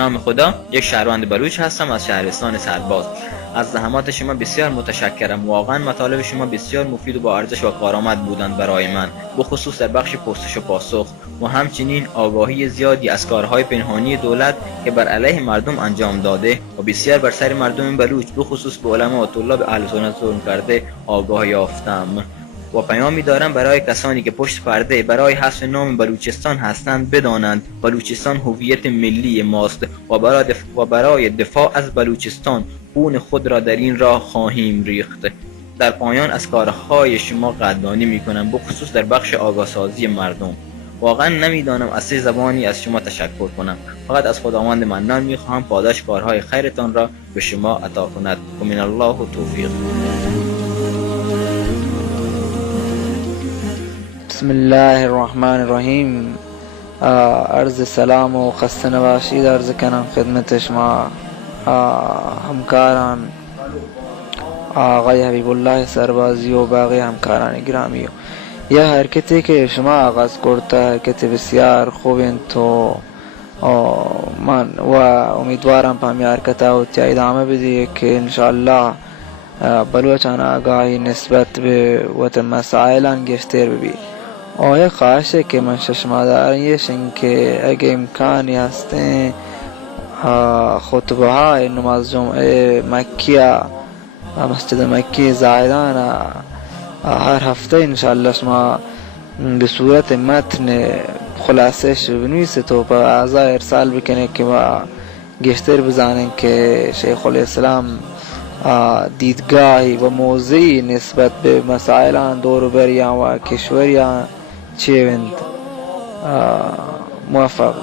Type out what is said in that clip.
نام خدا، یک شهروند بلوچ هستم از شهرستان سرباز. از زحمات شما بسیار متشکرم. واقعا مطالب شما بسیار مفید و با ارزش و کارآمد بودند برای من، بخصوص در بخش پرسش و پاسخ، و همچنین آگاهی زیادی از کارهای پنهانی دولت که بر علیه مردم انجام داده و بسیار بر سر مردم بلوچ بخصوص به علما و طلاب اهل سنت ظلم کرده آگاه یافتم. و پیامی دارم برای کسانی که پشت پرده برای حذف نام بلوچستان هستند، بدانند بلوچستان هویت ملی ماست و برای دفاع از بلوچستان خون خود را در این راه خواهیم ریخت. در پایان از کارهای شما قدردانی میکنم، بخصوص در بخش آگاهسازی مردم. واقعا نمیدانم از چه زبانی از شما تشکر کنم. فقط از خداوند منان میخواهم پاداش کارهای خیرتان را به شما عطا کند. و من الله توفیق. بسم الله الرحمن الرحیم. عرض سلام و خسته نباشید عرض کنم خدمت شما همکاران آقای حبیب الله سربازی و باقی همکاران گرامی. یه حرکتی که شما آغاز کرده حرکت بسیار خوب تو من و امیدوارم په همین حرکت او ادامه بدی که انشاءالله بلوچان آگاهی نسبت به وطن مسائلان گشتر ببی. و یک خواهشه که من شما دارم یش این که اگه امکانی هسته خطبه های نماز جمعه مکیه مسجد مکی زاهدان هر هفته انشاءالله شما به صورت متن خلاصش بنویسید تو به اعضای ارسال بکنه که ما گشتر بزنیم که شیخ الاسلام دیدگاهی و موضعی نسبت به مسائل دور و بریان و کشوریان چیوند. موفق.